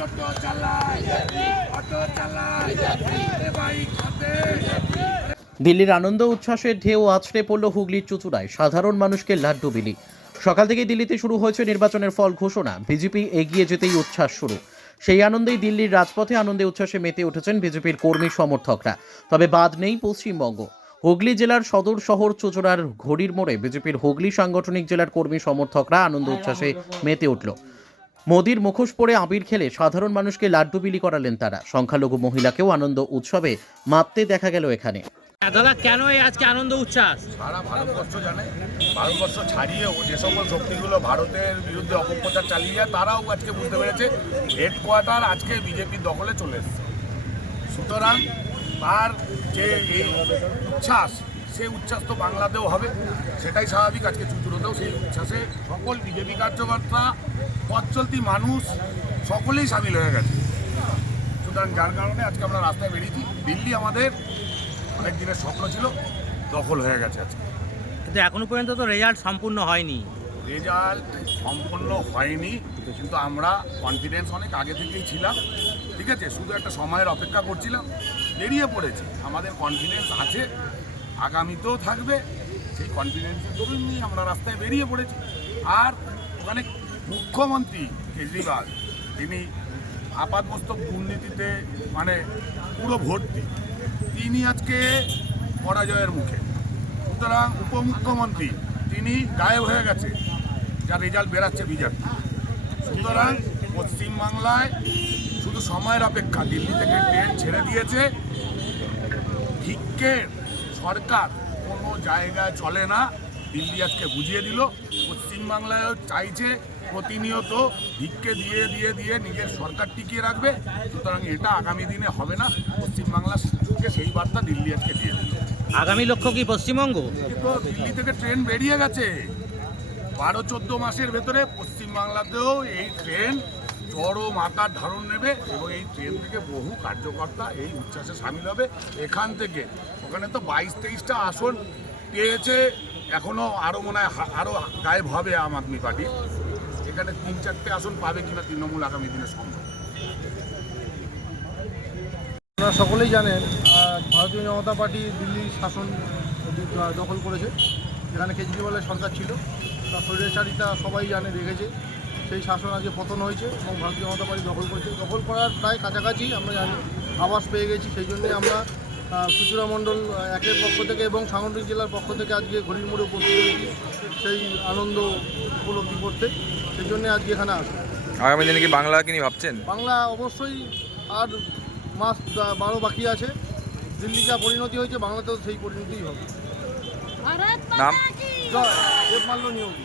টোটো চালায় অটো চালায় বাইক হাতে। দিল্লির আনন্দ উচ্ছ্বাসের ঢেউ আছড়ে পড়ল হুগলির চুচুড়ায়। সাধারণ মানুষকে লাড্ডু বিলি। সকাল থেকেই দিল্লিতে শুরু হয়েছে নির্বাচনের ফল ঘোষণা। বিজেপি এগিয়ে যেতেই উচ্ছ্বাস শুরু। সেই আনন্দেই দিল্লির রাজপথে আনন্দে উচ্ছ্বাসে মেতে উঠেছেন বিজেপির কর্মী সমর্থকরা। তবে বাদ নেই পশ্চিমবঙ্গ। হুগলি জেলার সদর শহর চুচুড়ার ঘড়ির মোড়ে বিজেপির হুগলি সাংগঠনিক জেলার কর্মী সমর্থকরা আনন্দ উচ্ছ্বাসে মেতে উঠল। মোদির মুখোশ পরে আবির খেলে সাধারণ মানুষকে লাড্ডু বিলি করালেন তারা। সংখ্যালঘু মহিলাকেও আনন্দ উৎসবে মাততে দেখা গেল এখানে। হ্যাঁ, দাদা কেন এই আজকে আনন্দ উচ্ছ্বাস? সারা ভারতবর্ষ জানে ভারতবর্ষ ছাড়িয়েও যে সকল শক্তিগুলো ভারতের বিরুদ্ধে অপপ্রচার চালিয়ে যায় তারাও আজকে বুঝতে পেরেছে হেডকোয়ার্টার আজকে বিজেপির দখলে চলে এসছে। সুতরাং তার যে এই উচ্ছ্বাস সেই উচ্ছ্বাস তো বাংলাতেও হবে সেটাই স্বাভাবিক আজকে চুচুড়োতেও সেই উচ্ছ্বাসে সকল বিজেপি কার্যকর্তা পথ চলতি মানুষ সকলেই সামিল হয়ে গেছে। সুতরাং যার কারণে আজকে আমরা রাস্তায় বেরিয়েছি দিল্লি আমাদের অনেক দিনের স্বপ্ন ছিল দখল হয়ে গেছে আজকে। কিন্তু এখনও পর্যন্ত তো রেজাল্ট সম্পূর্ণ হয়নি। রেজাল্ট সম্পূর্ণ হয়নি কিন্তু আমরা কনফিডেন্স অনেক আগে থেকেই ছিলাম ঠিক আছে? শুধু একটা সময়ের অপেক্ষা করছিলাম বেরিয়ে পড়েছি। আমাদের কনফিডেন্স আছে আগামীতেও থাকবে। সেই কনফিডেন্সের দরুন নিয়ে আমরা রাস্তায় বেরিয়ে পড়েছি। আর ওখানে মুখ্যমন্ত্রী কেজরিওয়াল, তিনি আপাতমস্তক দুর্নীতিতে মানে পুরো ভর্তি। তিনি আজকে পরাজয়ের মুখে। সুতরাং উপমুখ্যমন্ত্রী, তিনি গায়েব হয়ে গেছে। যার রেজাল্ট বেরাচ্ছে বিজেপি। সুতরাং পশ্চিমবাংলায় শুধু সময়ের অপেক্ষা, দিল্লি থেকে ট্রেন ছেড়ে দিয়েছে। ভিক্ষের সরকার কোনো জায়গায় চলে না। দিল্লি আজকে বুঝিয়ে দিল পশ্চিমবাংলায়ও চাইছে প্রতিনিয়ত ভিক্ষে দিয়ে দিয়ে দিয়ে নিজের সরকার টিকিয়ে রাখবে। সুতরাং এটা আগামী দিনে হবে না। পশ্চিমবাংলার পশ্চিমবাংলাকে সেই বার্তা দিল্লি আজকে দিয়ে দিল। আগামী লক্ষ্য কি পশ্চিমবঙ্গ? তো দিল্লি থেকে ট্রেন বেরিয়ে গেছে। বারো চোদ্দ মাসের ভেতরে পশ্চিমবাংলাতেও এই ট্রেন চরম আকার ধারণ নেবে এবং এই ট্রেন থেকে বহু কার্যকর্তা এই উচ্ছ্বাসে সামিল হবে। এখান থেকে, ওখানে তো বাইশ তেইশটা আসন পেয়েছে। এখনও আরও মনে হয় আরও গায়েব হবে আম আদমি পার্টি। এখানে তিন চারটে আসন পাবে কিনা তৃণমূল আগামী দিনে সম্ভব। আপনারা সকলেই জানেন ভারতীয় জনতা পার্টি দিল্লি শাসন দখল করেছে। এখানে কেজরিওয়ালের সরকার ছিল, তার স্বৈরাচারিতা সবাই জানে, দেখেছে। সেই শাসন আজকে পতন হয়েছে এবং ভারতীয় জনতা পার্টি দখল করেছে। দখল করার প্রায় কাছাকাছি আমরা জানি আবাস পেয়ে গেছি। সেই জন্যে আমরা সুচূড়া মণ্ডল একের পক্ষ থেকে এবং সাংগঠনিক জেলার পক্ষ থেকে আজকে ঘড়ির মোড়ে উপস্থিত হয়েছি সেই আনন্দ উপলব্ধি করতে। সেই জন্যে আজকে এখানে আসা আগামী দিনে কি বাংলা কি নিয়ে ভাবছেন? বাংলা অবশ্যই আর মাস বারো বাকি আছে। দিল্লি যা পরিণতি হয়েছে বাংলাতেও সেই পরিণতিই হবে। নাম? জয় দেবমাল্য নিয়োগী।